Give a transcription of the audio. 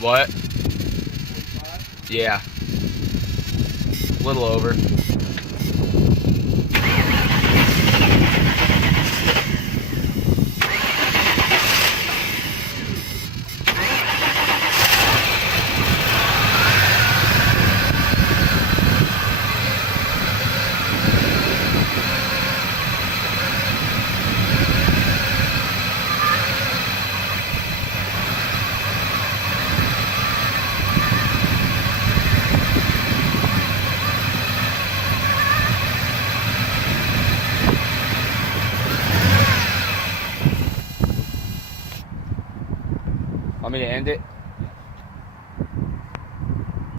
What? Yeah. A little over. Want me to end it?